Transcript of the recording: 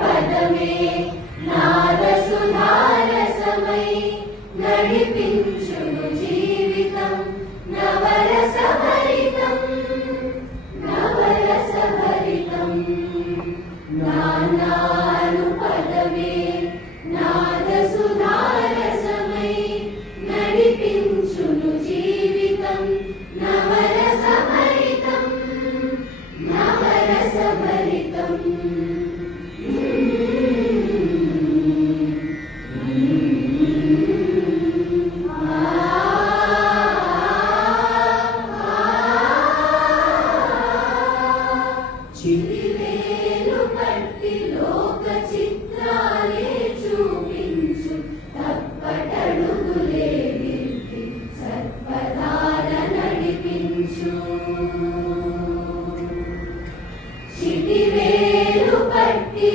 పదమే నాదసుధారసమై నడిపించును జీవితం నవరసభరితం నవరసభరితం నానాను పదమే నాదసుధారసమై నడిపించును జీవితం నవరసభరితం నవరసభరితం చిరివేలు పట్టి లోక చిత్రాలే చూపించు తప్పటడుగులే నిలిపి సర్వదాన నడిపించు చిరివేలు పట్టి